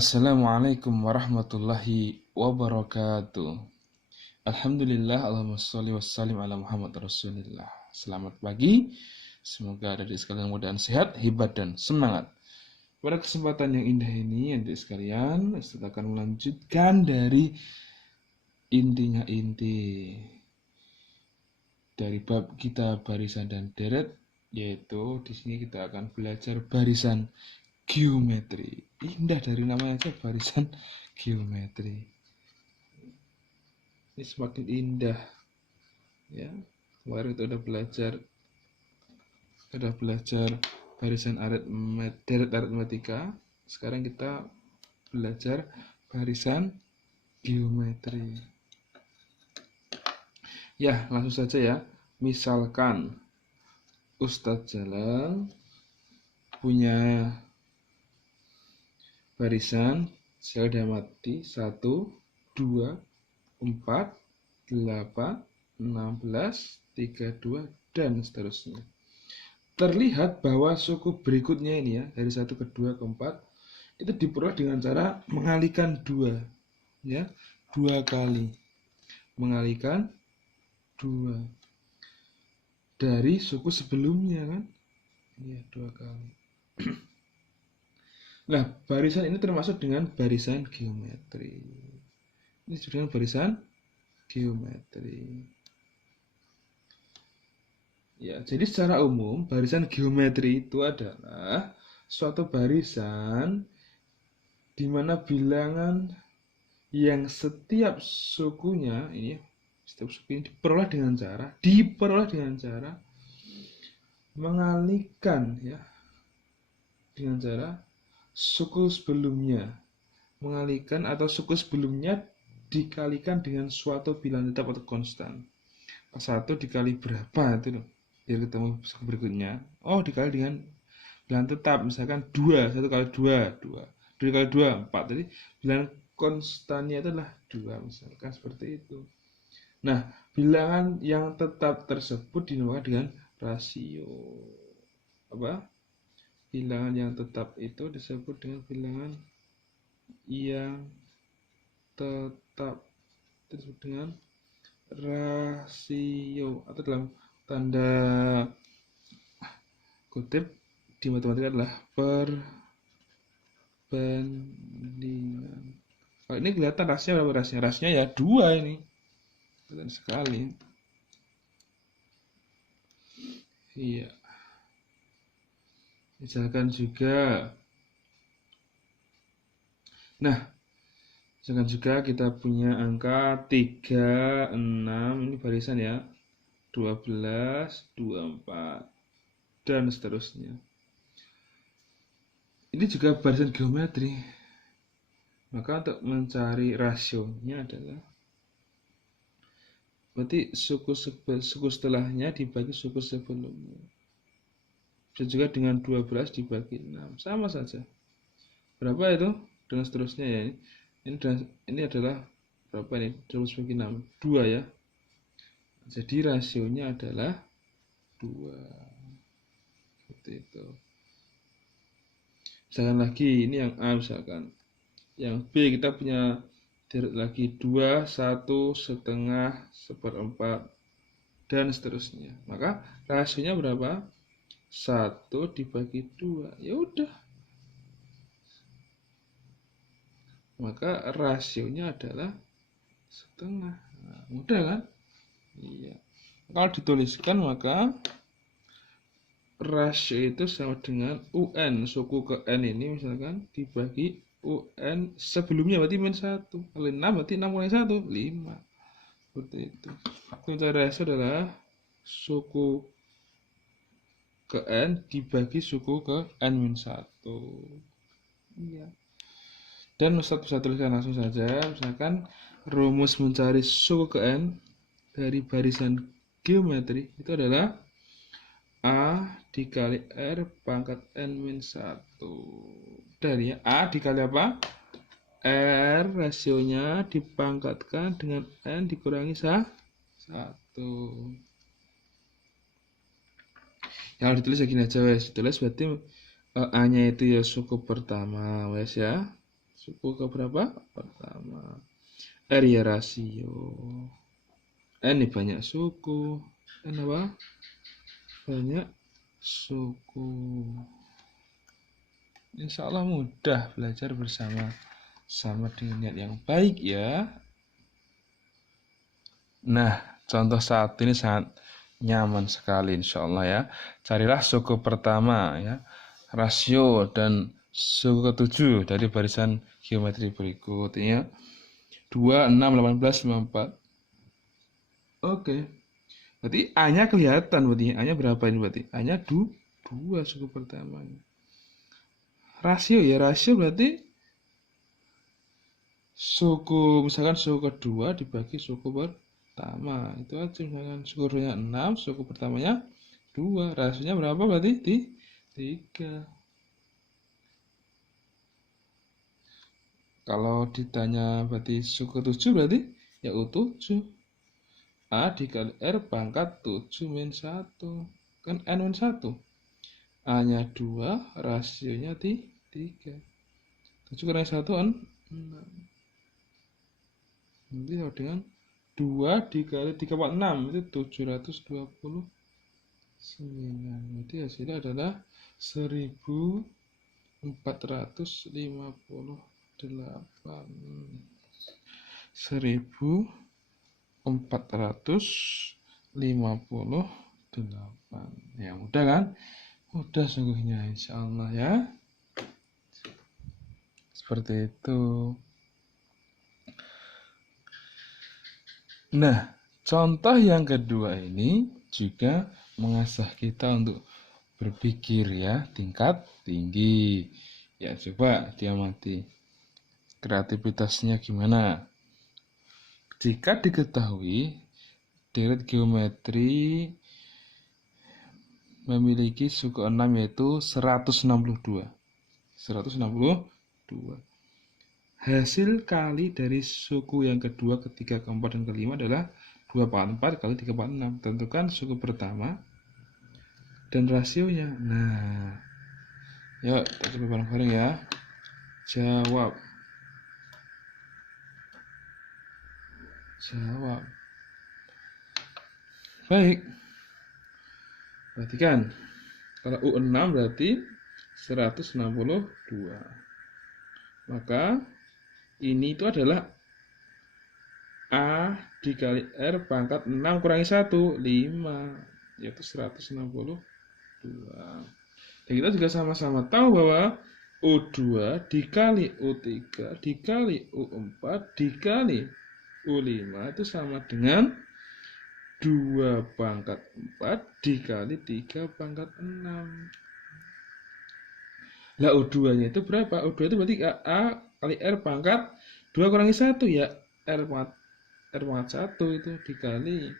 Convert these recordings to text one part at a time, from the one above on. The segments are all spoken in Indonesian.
Assalamualaikum warahmatullahi wabarakatuh. Alhamdulillah, Allahumma sholli wassalim ala Muhammad Rasulillah. Selamat pagi, semoga adik sekalian mudah sehat, hebat dan semangat. Pada kesempatan yang indah ini, adik sekalian, Ustaz akan melanjutkan dari intinya inti dari bab kita barisan dan deret, yaitu di sini kita akan belajar barisan geometri. Indah dari namanya aja, barisan geometri. Ini semakin indah ya. Kemarin itu udah belajar barisan deret aritmetika. Sekarang kita belajar barisan geometri. Ya, langsung saja ya. Misalkan Ustadz Jalal punya barisan sel diamati 1, 2, 4, 8, 16, 32, dan seterusnya. Terlihat bahwa suku berikutnya ini ya, dari 1 ke 2 ke 4, itu diperoleh dengan cara mengalihkan 2. Ya, 2 kali. Mengalihkan 2. Dari suku sebelumnya kan? Ya, 2 kali. Nah, barisan ini termasuk dengan barisan geometri. Ini disebut dengan barisan geometri. Ya, jadi secara umum barisan geometri itu adalah suatu barisan di mana bilangan yang setiap sukunya ini diperoleh dengan cara mengalihkan ya, dengan cara suku sebelumnya, mengalihkan atau suku sebelumnya dikalikan dengan suatu bilangan tetap atau konstan. 1 dikali berapa itu loh, biar ketemu suku berikutnya. Oh, dikali dengan bilangan tetap, misalkan 2, 1 kali 2, 2, 2 kali 2, 4. Jadi bilangan konstannya adalah 2, misalkan seperti itu. Nah, bilangan yang tetap tersebut dinamakan dengan rasio. Apa? Bilangan yang tetap itu disebut dengan bilangan yang tetap, disebut dengan rasio, atau dalam tanda kutip di matematika adalah perbandingan. Kalau ini kelihatan rasnya berapa rasnya? Rasnya ya 2 ini. Kelihatan sekali. Iya. Misalkan juga kita punya angka 3, 6, ini barisan ya, 12, 24, dan seterusnya. Ini juga barisan geometri. Maka untuk mencari rasionya adalah berarti suku setelahnya dibagi suku sebelumnya. Bisa juga dengan 12 dibagi 6. Sama saja. Berapa itu? Dan seterusnya ya. Ini adalah berapa ini? 12 bagi 6. 2 ya. Jadi rasionya adalah 2. Seperti itu. Misalkan lagi, ini yang A misalkan. Yang B kita punya deret lagi 2, 1, setengah, 1/4, dan seterusnya. Maka rasionya berapa? 1 dibagi 2. Ya udah. Maka rasionya adalah setengah. Nah, mudah kan? Iya. Kalau dituliskan maka rasio itu sama dengan UN suku ke N ini misalkan dibagi UN sebelumnya berarti min 1. Kalau 6 berarti 6 kurangi 1, 5. Seperti itu. Mencari rasio adalah suku ke N dibagi suku ke N min 1. Iya. Dan Ustaz bisa tuliskan langsung saja. Misalkan rumus mencari suku ke N dari barisan geometri itu adalah A dikali R pangkat N min 1. Dari ya, A dikali apa? R rasionya dipangkatkan dengan N dikurangi 1. Yang ditulis gini aja wes. Ditulis berarti A nya itu ya suku pertama wes ya. Suku ke berapa? Pertama. R ya rasio. N ini banyak suku. N apa? Banyak suku. Insya Allah mudah belajar bersama dengan niat yang baik ya. Nah, contoh saat ini sangat nyaman sekali insya Allah ya. Carilah suku pertama ya, rasio dan suku ketujuh dari barisan geometri berikutnya. 2, 6, 18, 54. Oke. Berarti A-nya kelihatan berarti. A-nya berapa ini berarti? A-nya 2 suku pertama. Rasio ya, rasio berarti suku, misalkan suku kedua dibagi suku pertama. Itu aja, misalkan suku keduanya 6, suku pertamanya 2. Rasionya berapa berarti? 3. Kalau ditanya berarti suku 7 berarti ya U7. A dikali R pangkat 7 min 1. Kan N min 1. A-nya 2, rasionya 3. 7 kurang 1 6. Nanti sama dengan 2 dikali 3 kali 6 itu 729. Berarti hasilnya adalah 1458. 1458. Ya mudah kan? Mudah sungguhnya insya Allah ya. Seperti itu. Nah, contoh yang kedua ini juga mengasah kita untuk berpikir ya, tingkat tinggi. Ya, coba diamati kreativitasnya gimana. Jika diketahui deret geometri memiliki suku 6 yaitu 162. 162. Hasil kali dari suku yang kedua, ketiga, keempat, dan kelima adalah 2/4 kali 3/6. Tentukan suku pertama dan rasionya. Nah, yuk kita coba bareng-bareng ya. Jawab. Baik. Perhatikan. Kalau U6 berarti 162. Maka ini itu adalah A dikali R pangkat 6 kurangi 1, 5. Yaitu 162. Dan kita juga sama-sama tahu bahwa U2 dikali U3 dikali U4 dikali U5 itu sama dengan 2/4 dikali 3/6. Lah U2-nya itu berapa? U2 itu berarti A kali R pangkat 2 kurangi 1 ya. R pangkat 1 itu dikali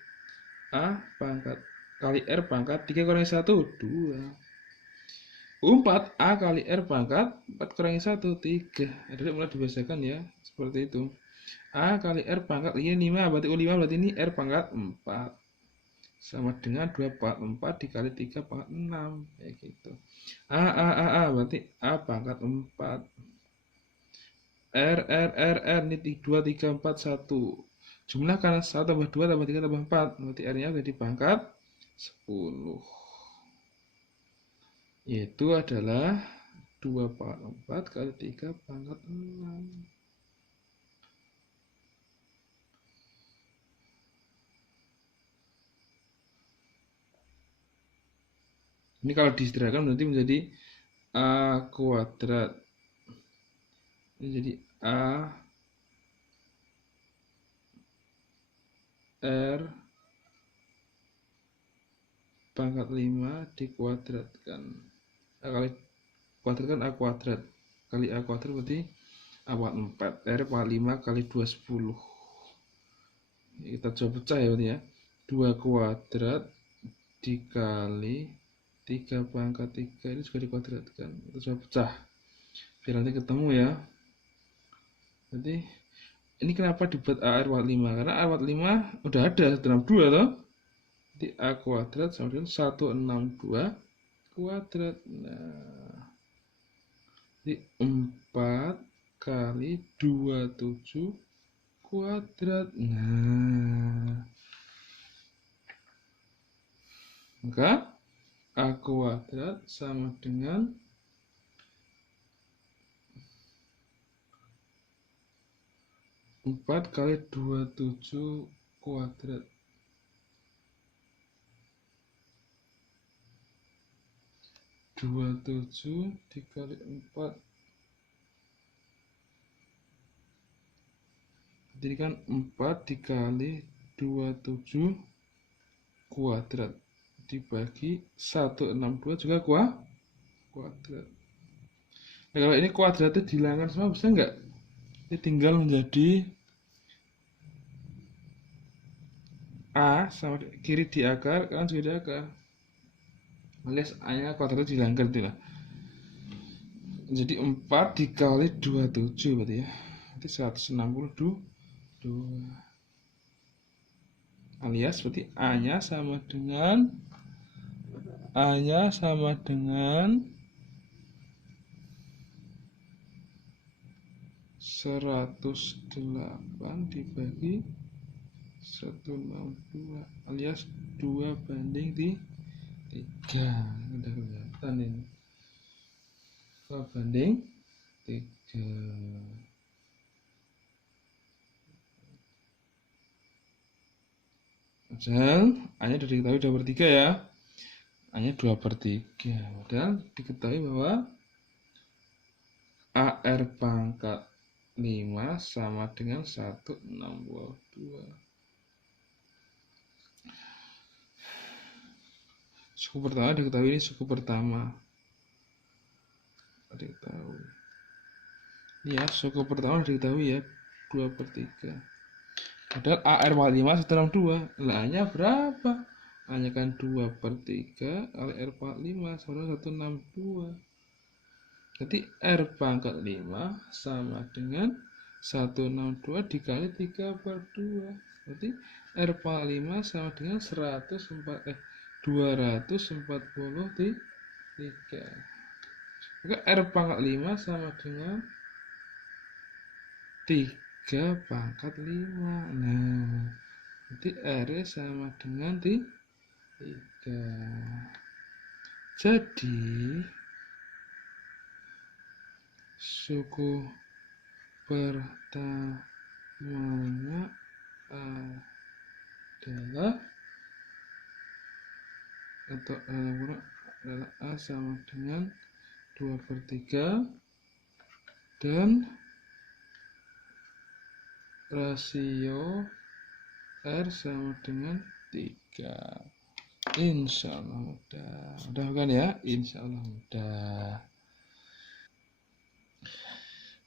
A pangkat kali R pangkat 3 kurangi 1, 2. U4 A kali R pangkat 4 kurangi 1, 3. Jadi mulai dibiasakan ya. Seperti itu. A kali R pangkat ini 5. Berarti U5 berarti ini R pangkat 4. Sama dengan 2/4 dikali 3/6. Kayak gitu. A berarti A pangkat 4. R ini 2, 3, 4, 1. Jumlah karena 1 tambah 2 tambah 3 tambah 4. Berarti R nya jadi pangkat 10. Yaitu adalah 2/4 kali 3/6. Ini kalau disederhanakan nanti menjadi A kuadrat. Ini jadi A R pangkat 5 dikuadratkan. A kali kuadratkan A kuadrat. Kali A kuadrat berarti A pangkat 4. R pangkat 5 kali 2, 10. Kita coba pecah ya berarti ya. 2 kuadrat dikali 3/3 ini juga dikuadratkan. Kita coba pecah biar nanti ketemu ya. Berarti ini kenapa dibuat A R pangkat 5? Karena A pangkat 5 udah ada dalam 2 toh. Jadi A kuadrat sama dengan 162 kuadrat. Nah, jadi 4 kali 27 kuadrat. Nah, maka A kuadrat sama dengan 4 kali 27 kuadrat. 27 dikali 4. Jadi kan 4 dikali 27 kuadrat dibagi 162 juga kuadrat. Nah, kalau ini kuadrat itu dihilangkan semua bisa nggak? Ini tinggal menjadi A sama kiri di akar, kanan juga di akar. Alias A-nya kuadrat itu dihilangkan itu lah. Jadi 4 dikali 27 berarti ya. Berarti 162. Alias berarti A-nya sama dengan 108 dibagi 162 alias 2/3. Udah kelihatan ini. 2/3. Padahal A-nya sudah diketahui 2/3 ya. A-nya 2/3. Padahal diketahui bahwa AR pangkat 5 sama dengan 162. Suku pertama diketahui, ini suku pertama. Diketahui. Ya, suku pertama diketahui ya, 2/3. Padahal AR pangkat 5 162. Lah A-nya berapa? A-nya kan 2/3 kali R pangkat 5 sama 162. Jadi R pangkat 5 sama dengan 162 dikali 3/2. Berarti R pangkat 5 sama dengan 243. Maka R pangkat 5 sama dengan 3/5. Nah, berarti R sama dengan 3. Jadi suku pertamanya adalah A sama dengan 2/3 dan rasio R sama dengan 3. Insya Allah mudah kan ya? Insya Allah mudah.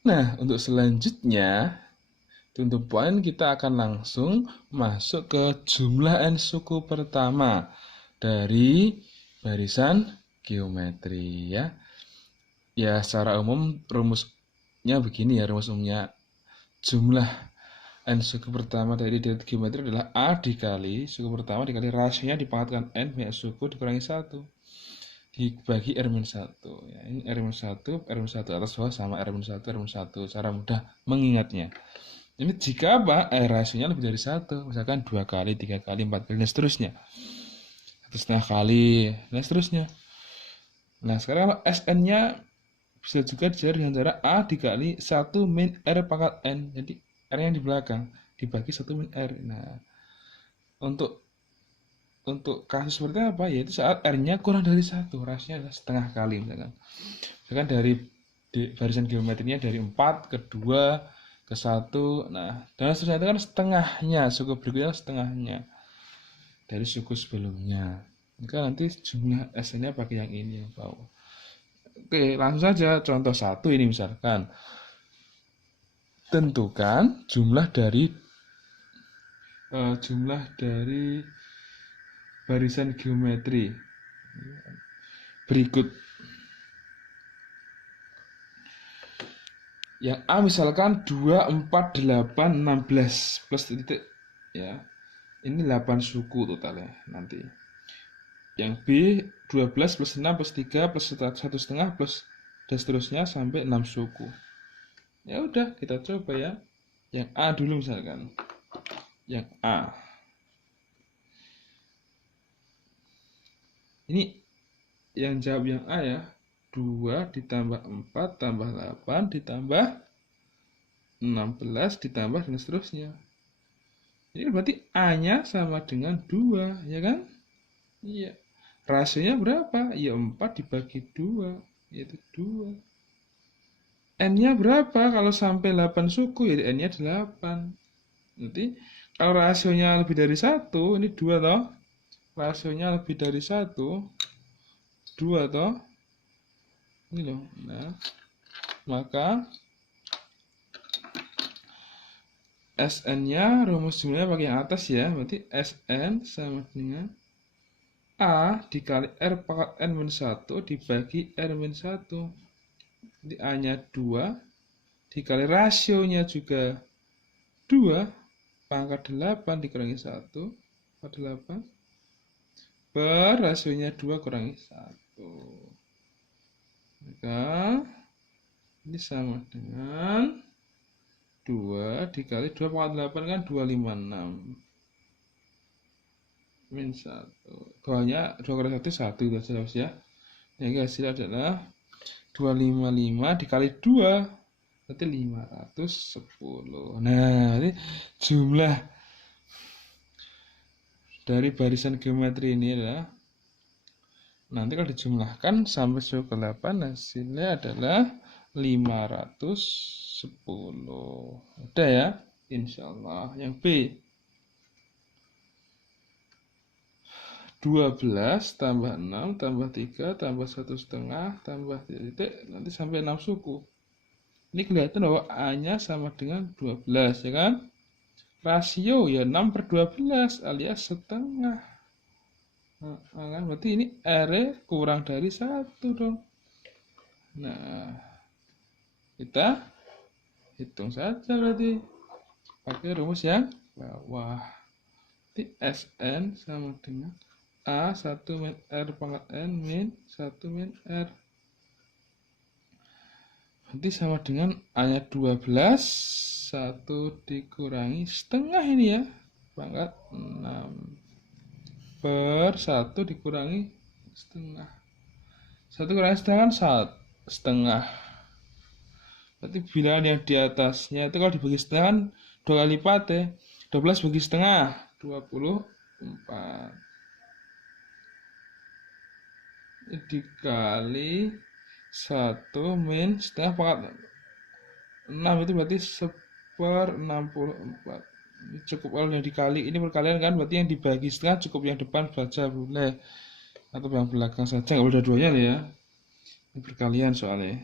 Nah, untuk selanjutnya untuk poin kita akan langsung masuk ke jumlah n suku pertama dari barisan geometri ya. Ya, secara umum rumusnya begini ya, rumus umumnya jumlah n suku pertama dari geometri adalah A dikali suku pertama dikali rasionya dipangkatkan n banyak suku dikurangi 1 dibagi R-1 ya. Ini R-1 atas bawah sama R-1 cara mudah mengingatnya. Ini jika apa? Rasionya lebih dari 1, misalkan 2 kali, 3 kali, 4 kali dan seterusnya, 1,5 kali dan seterusnya. Nah, sekarang kalau Sn-nya bisa juga dicari dengan cara A dikali 1 min R pangkat N. Jadi R yang di belakang dibagi 1 min R. Nah, untuk kasus seperti apa? Yaitu saat R-nya kurang dari 1, rasionya adalah setengah kali misalkan dari barisan geometrinya dari 4 ke 2 ke 1. Nah, dan seterusnya itu kan setengahnya, suku berikutnya setengahnya dari suku sebelumnya. Maka nanti jumlah Sn-nya pakai yang ini, Pak. Oke, langsung saja contoh 1 ini misalkan. Tentukan jumlah dari barisan geometri berikut. Yang A misalkan 2, 4, 8, 16 plus titik ya. Ini 8 suku totalnya nanti. Yang B 12 plus 6 plus 3 plus 1,5 plus dan seterusnya sampai 6 suku. Ya udah, kita coba ya. Yang A dulu misalkan. Yang A. Ini yang jawab yang A ya. 2 ditambah 4 tambah 8 ditambah 16 ditambah dan seterusnya. Ini berarti A-nya sama dengan 2, ya kan? Iya. Rasionya berapa? Ya 4 dibagi 2, yaitu 2. N-nya berapa? Kalau sampai 8 suku, ya N-nya 8. Nanti kalau rasionya lebih dari 1, ini 2 toh. Rasionya lebih dari 1, 2 toh. Ini loh. Nah, maka Sn-nya rumus jumlahnya pakai yang atas ya. Berarti Sn sama dengan A dikali R pangkat N-1 dibagi R-1. Jadi A-nya 2 dikali rasionya juga 2 pangkat 8 dikurangi 1 pangkat 8 per rasionya 2 kurangi 1. Maka ini sama dengan 2 dikali 2 pangkat 8 kan 256 min 1. Bawahnya 2 kali 1 1 itu saja ya. Yang hasil adalah 255 dikali 2 berarti 510. Nah, ini jumlah dari barisan geometri ini adalah, nanti kalau dijumlahkan sampai suku ke 8 hasilnya adalah 510. Udah ya, insyaallah. Yang B 12 tambah 6 tambah 3 tambah 1,5 tambah titik nanti sampai 6 suku. Ini kelihatan bahwa A-nya sama dengan 12 ya kan? Rasio ya 6 per 12 alias setengah. Nah, kan berarti ini R kurang dari 1 dong. Nah, kita hitung saja berarti pakai rumus yang bawah. Berarti Sn sama dengan A 1 min R pangkat N min 1 min R. Nanti sama dengan A-nya 12, 1 dikurangi setengah ini ya, pangkat 6 per 1 dikurangi setengah. 1 kurangi setengah kan setengah. Berarti bilangan yang di atasnya itu kalau dibagi setengah kan 2 kali lipat ya. 12 bagi setengah 24 dikali 1 min setengah pangkat 6 itu berarti 1/64. Ini cukup kalau yang dikali ini perkalian kan, berarti yang dibagi setengah cukup yang depan baca boleh atau yang belakang saja, nggak boleh dua-duanya ya. Ini perkalian soalnya.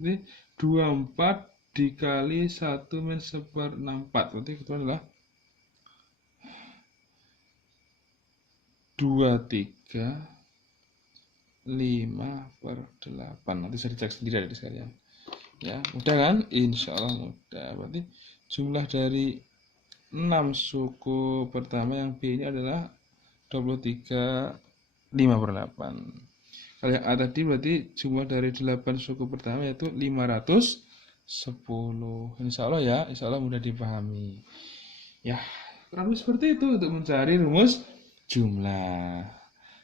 Jadi 24 dikali 1 min 1/64 berarti itu adalah 235/8. Nanti saya dicek sendiri dari sekalian. Ya, mudah kan? Insya Allah mudah. Berarti jumlah dari 6 suku pertama yang B ini adalah 23/5/8. Kalau yang A tadi berarti jumlah dari 8 suku pertama yaitu 510. Insya Allah ya, insya Allah mudah dipahami. Ya, kurang lebih seperti itu untuk mencari rumus jumlah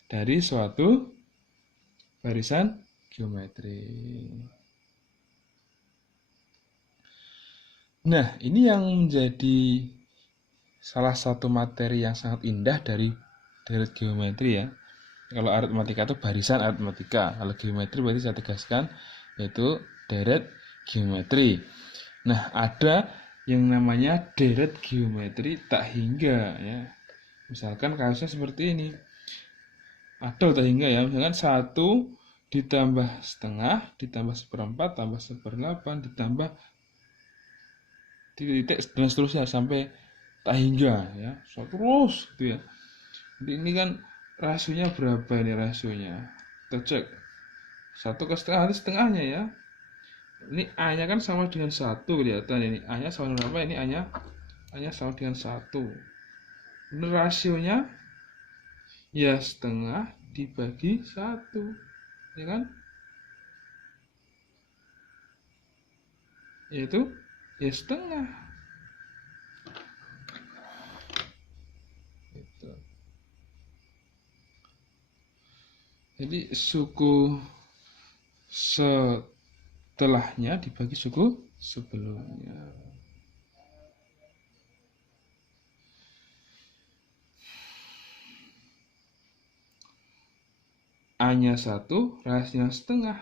dari suatu barisan geometri. Nah, ini yang menjadi salah satu materi yang sangat indah dari deret geometri ya. Kalau aritmatika itu barisan aritmatika. Kalau geometri berarti saya tegaskan yaitu deret geometri. Nah, ada yang namanya deret geometri tak hingga ya. Misalkan kasusnya seperti ini. Ada tak hingga ya. Misalkan 1 ditambah setengah ditambah 1/4 tambah 1/8 ditambah titik dan seterusnya sampai tak hingga ya, terus gitu ya. Jadi ini kan rasionya berapa ini rasionya? Kita cek. 1 ke setengah nanti setengahnya ya. Ini A-nya kan sama dengan 1 kelihatan ini. A-nya sama dengan berapa? Ini A-nya sama dengan 1. Ini rasionya ya setengah dibagi 1. Ya kan? yaitu ya setengah. Gitu. Jadi suku setelahnya dibagi suku sebelumnya. A-nya 1, rasnya setengah.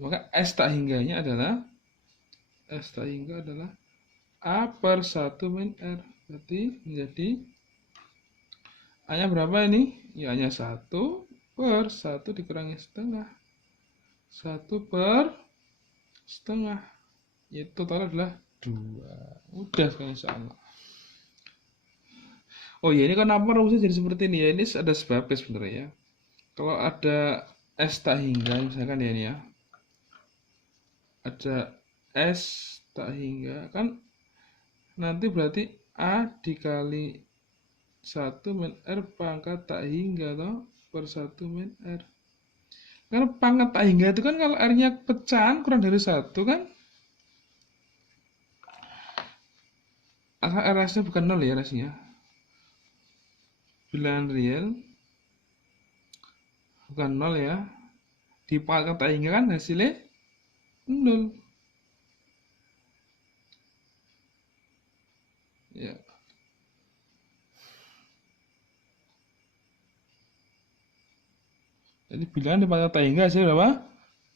Maka S tak hingganya adalah A per 1 min R. Berarti menjadi A-nya berapa ini? Ya A-nya 1 per 1 dikurangi setengah. 1 per setengah. Itu total adalah 2. Udah sekarang insyaAllah. Oh ya, ini kenapa rumusnya jadi seperti ini ya? Ini ada sebabnya sebenarnya ya. Kalau ada S tak hingga misalkan ya ini ya. Ada S tak hingga kan nanti berarti A dikali 1 min R pangkat tak hingga toh per 1 min R. Karena pangkat tak hingga itu kan kalau R-nya pecahan kurang dari 1 kan, asal RS-nya bukan 0 ya RS-nya. Bilangan real bukan 0 ya. Di pangkat tak hingga kan hasilnya 0. Ya. Jadi bilangan di pangkat tak hingga hasilnya berapa?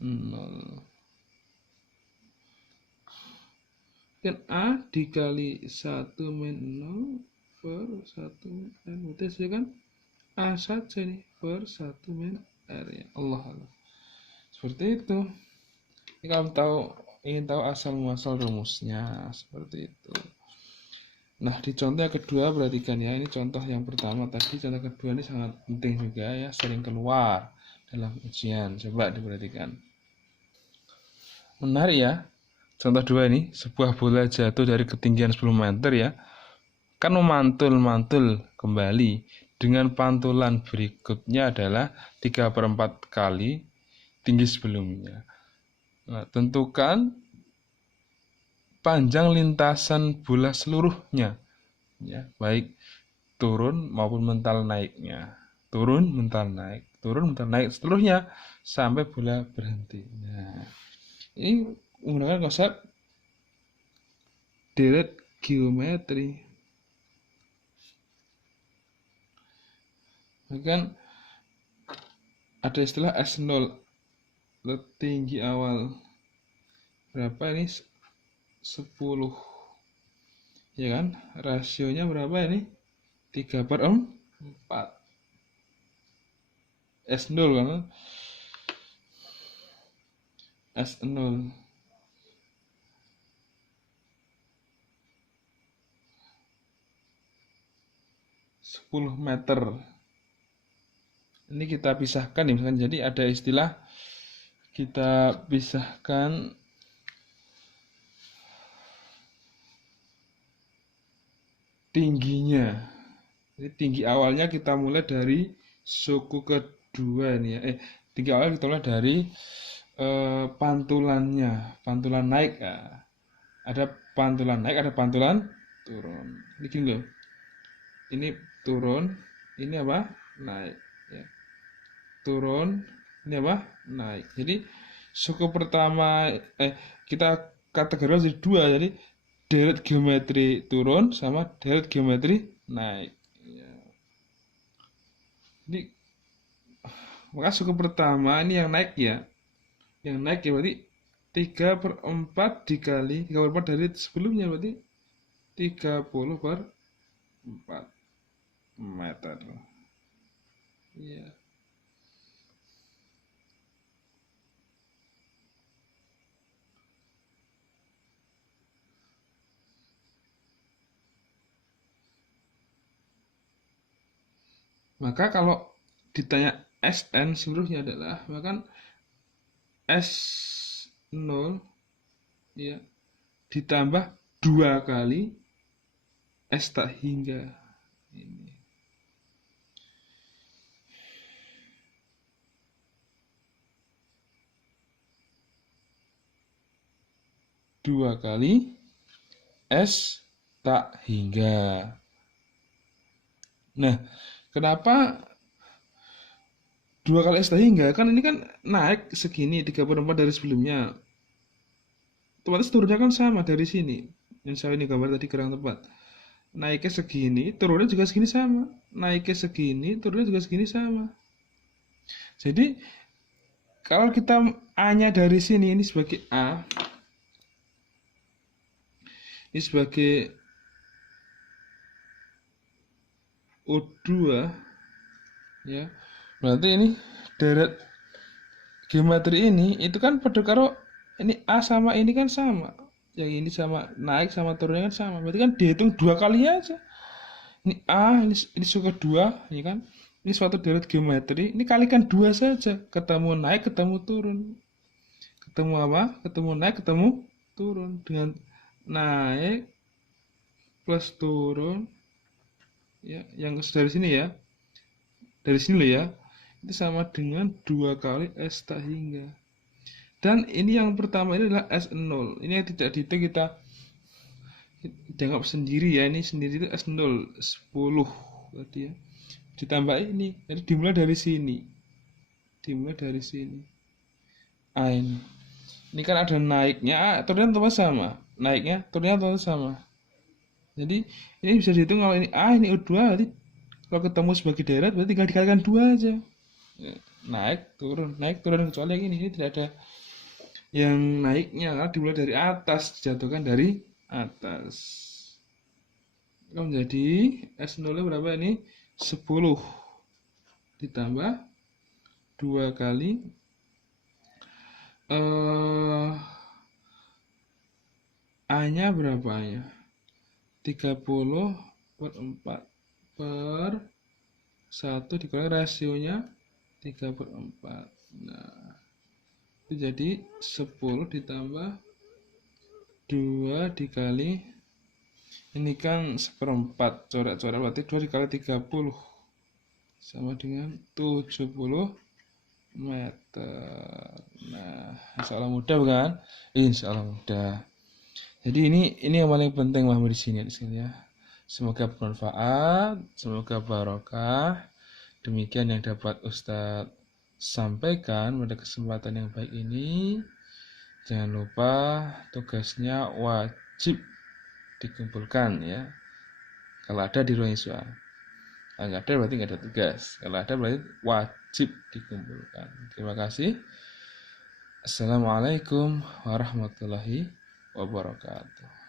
0. Kan A dikali 1 min 0 per 1 min R. Berarti hasilnya kan A saja nih per 1 min R ya. Allah Allah. Seperti itu. Ini kalau ingin tahu asal muasal rumusnya seperti itu. Nah, di contoh yang kedua perhatikan ya. Ini contoh yang pertama tadi, contoh kedua ini sangat penting juga ya, sering keluar dalam ujian. Coba diperhatikan. Menarik ya. Contoh dua ini, sebuah bola jatuh dari ketinggian 10 meter ya. Kan memantul-mantul kembali. Dengan pantulan berikutnya adalah 3/4 kali tinggi sebelumnya. Nah, tentukan panjang lintasan bola seluruhnya. Ya, baik turun maupun mental naiknya. Turun, mental naik seluruhnya sampai bola berhenti. Nah, ini menggunakan konsep deret geometri. Bahkan ada istilah S0, tinggi awal berapa ini? 10. Ya kan? Rasionya berapa ini? 3/4. S0 kan? S0. 10 meter. Ini kita pisahkan ya, misalkan jadi ada istilah kita pisahkan tingginya. Jadi tinggi awalnya kita mulai dari suku kedua nih ya. Tinggi awal kita mulai dari pantulannya, pantulan naik ya. Ada pantulan naik, ada pantulan turun. Ini gini loh. Ini turun, ini apa? Naik ya. Turun, ini apa? Naik. Jadi suku pertama kita kategorikan jadi dua, jadi deret geometri turun sama deret geometri naik. Ya. Jadi maka suku pertama ini yang naik ya. Yang naik ya berarti 3/4 dikali 3/4 dari sebelumnya berarti 30/4 meter. Iya. Maka kalau ditanya SN seluruhnya adalah maka S0 ya ditambah 2 kali S tak hingga ini. 2 kali S tak hingga. Nah, kenapa 2 kali S tak hingga? Kan ini kan naik segini 34 dari sebelumnya. Otomatis turunnya kan sama dari sini. Insya Allah ini gambar tadi kurang tepat. Naiknya segini, turunnya juga segini sama. Naiknya segini, turunnya juga segini sama. Jadi kalau kita A-nya dari sini, ini sebagai A, ini sebagai O2, ya. Berarti ini deret geometri ini itu kan pada karo ini A sama ini kan sama. Yang ini sama naik sama turunnya kan sama. Berarti kan dihitung 2 kali aja. Ini A, ini suka 2, ya kan? Ini suatu deret geometri, ini kalikan 2 saja. Ketemu naik, ketemu turun. Ketemu apa? Ketemu naik, ketemu turun. Dengan naik plus turun, ya, yang dari sini ya. Dari sini loh ya. Itu sama dengan 2 kali S tak hingga. Dan ini yang pertama ini adalah S0. Ini yang tidak dihitung kita dianggap sendiri ya. Ini sendiri itu S0 10 tadi ya. Ditambah ini. Jadi dimulai dari sini. Dimulai dari sini. A ini. Ini kan ada naiknya, turunnya tentu sama. Naiknya, turunnya tentu sama. Jadi ini bisa dihitung kalau ini A, ini O2, berarti kalau ketemu sebagai deret berarti tinggal dikalikan 2 aja. Naik, turun, kecuali yang ini tidak ada yang naiknya karena dimulai dari atas, dijatuhkan dari atas. Menjadi S0 berapa ini? 10 ditambah 2 kali A-nya berapa ya? 30 per 4 per 1 dikurangi rasionya 3 per 4. Nah, itu jadi 10 ditambah 2 dikali ini kan seperempat coret-coret, berarti 2 dikali 30 sama dengan 70 meter. Nah, insya Allah mudah bukan? Insya Allah mudah. Jadi ini yang paling penting di sini ya. Semoga bermanfaat, semoga barokah. Demikian yang dapat Ustadz sampaikan pada kesempatan yang baik ini. Jangan lupa tugasnya wajib dikumpulkan ya. Kalau ada di ruang siswa. Kalau nggak ada berarti nggak ada tugas. Kalau ada berarti wajib dikumpulkan. Terima kasih. Assalamualaikum warahmatullahi wabarakatuh.